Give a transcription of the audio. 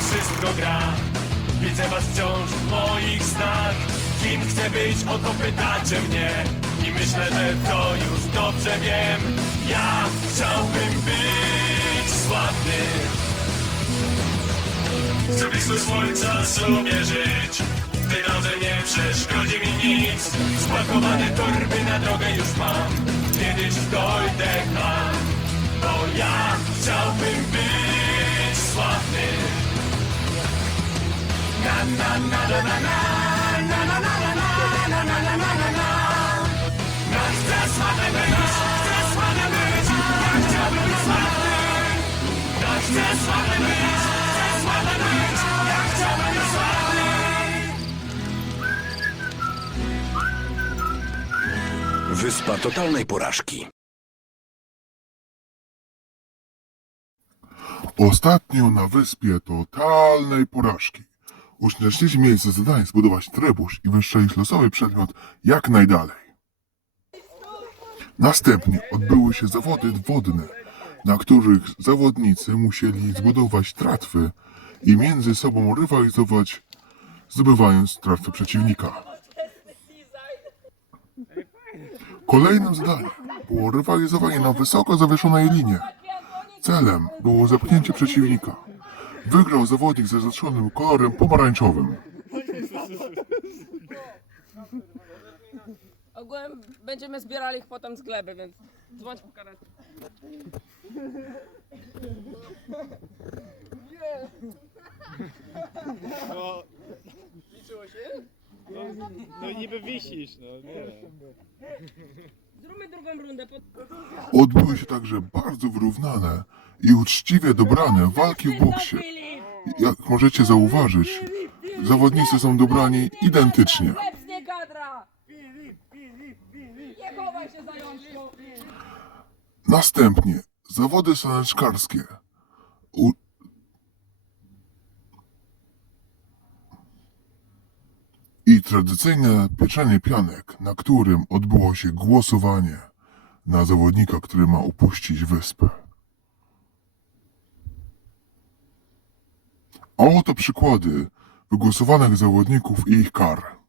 wszystko gra. Widzę was wciąż w moich snach. Kim chcę być, o to pytacie mnie. I myślę, że to już dobrze wiem. Ja chciałbym być sławny. Chcę blisko słońca sobie żyć. W tej drodze nie przeszkodzi mi nic. Spakowane torby na drogę już mam. Kiedyś dojdę tam Bo ja chciałbym być sławny Wyspa totalnej porażki. Ostatnio na wyspie totalnej porażki. Mieli za zadanie zbudować trebusz i wystrzelić losowy przedmiot jak najdalej. Następnie odbyły się zawody wodne, na których zawodnicy musieli zbudować tratwy i między sobą rywalizować, zdobywając tratwę przeciwnika. Kolejnym zadaniem było rywalizowanie na wysoko zawieszonej linie. Celem było zepchnięcie przeciwnika. Wygrał zawodnik ze zaznaczonym kolorem pomarańczowym. Ogółem będziemy zbierali ich potem z gleby, więc dzwoń po karetę. No, Liczyło się? no, no niby wisisz, no nie. Zróbmy drugą rundę. Pod... Odbyły się także bardzo wyrównane i uczciwie dobrane walki w boksie. Jak możecie zauważyć, zawodnicy są dobrani identycznie. Następnie zawody saneczkarskie. U... I tradycyjne pieczenie pianek, na którym odbyło się głosowanie na zawodnika, który ma opuścić wyspę. A oto przykłady wygłosowanych zawodników i ich kar.